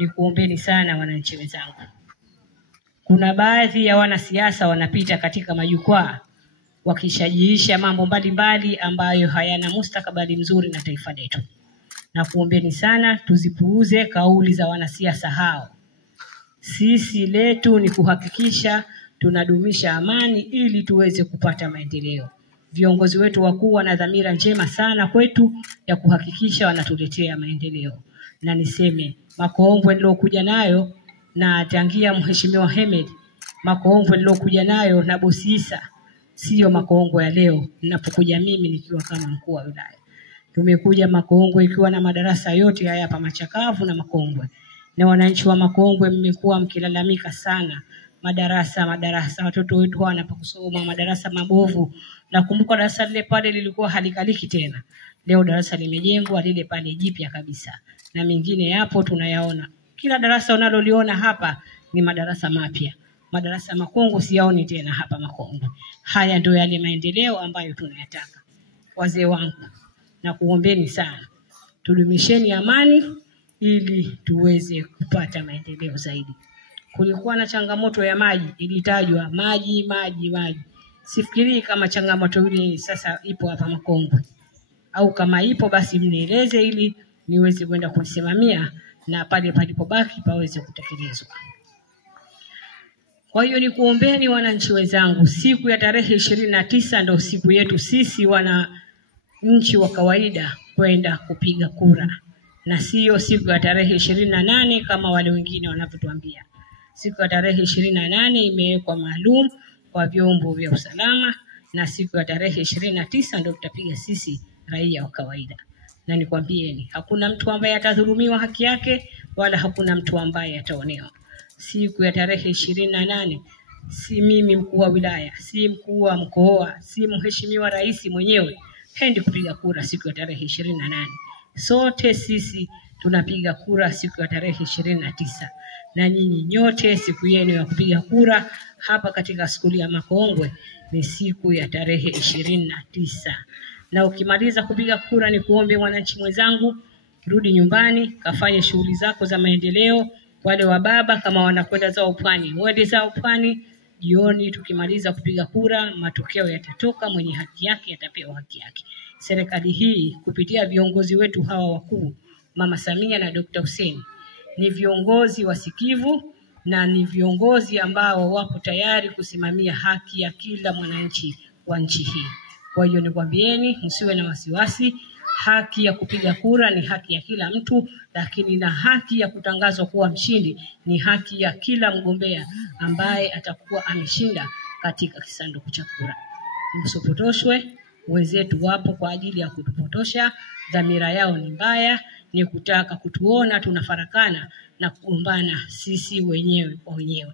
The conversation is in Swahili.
Nikuombeni sana wananchi wenzangu. Kuna baadhi ya wanasiasa wanapita katika majukwaa wakishajiisha mambo mbalimbali ambayo hayana mustakabali mzuri na taifa letu. Na kuombeni sana tuzipuuze kauli za wanasiasa hao. Sisi letu ni kuhakikisha tunadumisha amani ili tuweze kupata maendeleo. Viongozi wetu wakuu wana dhamira njema sana kwetu ya kuhakikisha wanatuletea maendeleo. Na niseme makoongwe nilokuja nayo na tangia Mheshimiwa Hemed, makoongwe nilokuja nayo na Bosi Isa sio makoongwe ya leo ninapokuja mimi nikiwa kama mkuu wa wilaya. Tumekuja Makongwe ikiwa na madarasa yote haya hapa machakavu na Makongwe. Na wananchi wa Makongwe mmekuwa mkilalamika sana madarasa watoto wetu hawana pa kusoma, madarasa mabovu. Nakumbuka darasa lile pale lilikuwa halikaliki tena. Leo darasa limejengwa lile pale jipya kabisa. Na mengine yapo tunayaona. Kila darasa unaloliona hapa ni madarasa mapya. Madarasa Makongwe siyaoni tena hapa Makongwe. Haya ndio yale maendeleo ambayo tunayataka. Wazee wangu, na kuombeni sana tudumisheni amani ili tuweze kupata maendeleo zaidi. Kulikuwa na changamoto ya maji, ilitajwa maji. Sifikiri kama changamoto ile sasa ipo hapa Makongwe, au kama ipo basi mnieleze ili niweze kwenda kusimamia na pale palipobaki paweze kutekelezwa. Kwa hiyo nikuombeni wananchi wenzangu, siku ya tarehe 29 ndio siku yetu sisi wananchi wa kawaida kwenda kupiga kura, na sio siku ya tarehe 28 kama wale wengine wanavyotuambia. Siku ya tarehe 28 imewekwa maalum kwa vyombo vya usalama, na siku ya tarehe 29 ndio tutapiga sisi raia wa kawaida. Na nikwambieni, hakuna mtu ambaye atadhulumiwa haki yake wala hakuna mtu ambaye ataonewa. Siku ya tarehe 28 si mimi mkuu wa wilaya, si mkuu wa mkoa, si mheshimiwa rais mwenyewe hendi kupiga kura siku ya tarehe 28. Sote sisi tunapiga kura siku ya tarehe 29. Na nyinyi nyote siku yenu ya kupiga kura hapa katika skuli ya Makongwe ni siku ya tarehe 29. Na ukimaliza kupiga kura ni kuombe mwananchi mwenzangu, rudi nyumbani, kafanye shughuli zako za maendeleo. Wale wa baba kama wanakwenda zao Pwani, wende zao Pwani. Jioni tukimaliza kupiga kura, matokeo yatatoka, mwenye haki yake atapewa haki yake. Serikali hii kupitia viongozi wetu hawa wakuu, Mama Samia na Dr. Hussein, ni viongozi wasikivu na ni viongozi ambao wapo tayari kusimamia haki ya kila mwananchi wa nchi hii. Kwa hiyo nikwambieni msiwe na wasiwasi, haki ya kupiga kura ni haki ya kila mtu, lakini na haki ya kutangazwa kuwa mshindi ni haki ya kila mgombea ambaye atakuwa ameshinda katika kisanduku cha kura. Msipotoshwe, wenzetu wapo kwa ajili ya kutupotosha. Dhamira yao ni mbaya, ni kutaka kutuona tunafarakana na kugombana sisi wenyewe kwa wenyewe.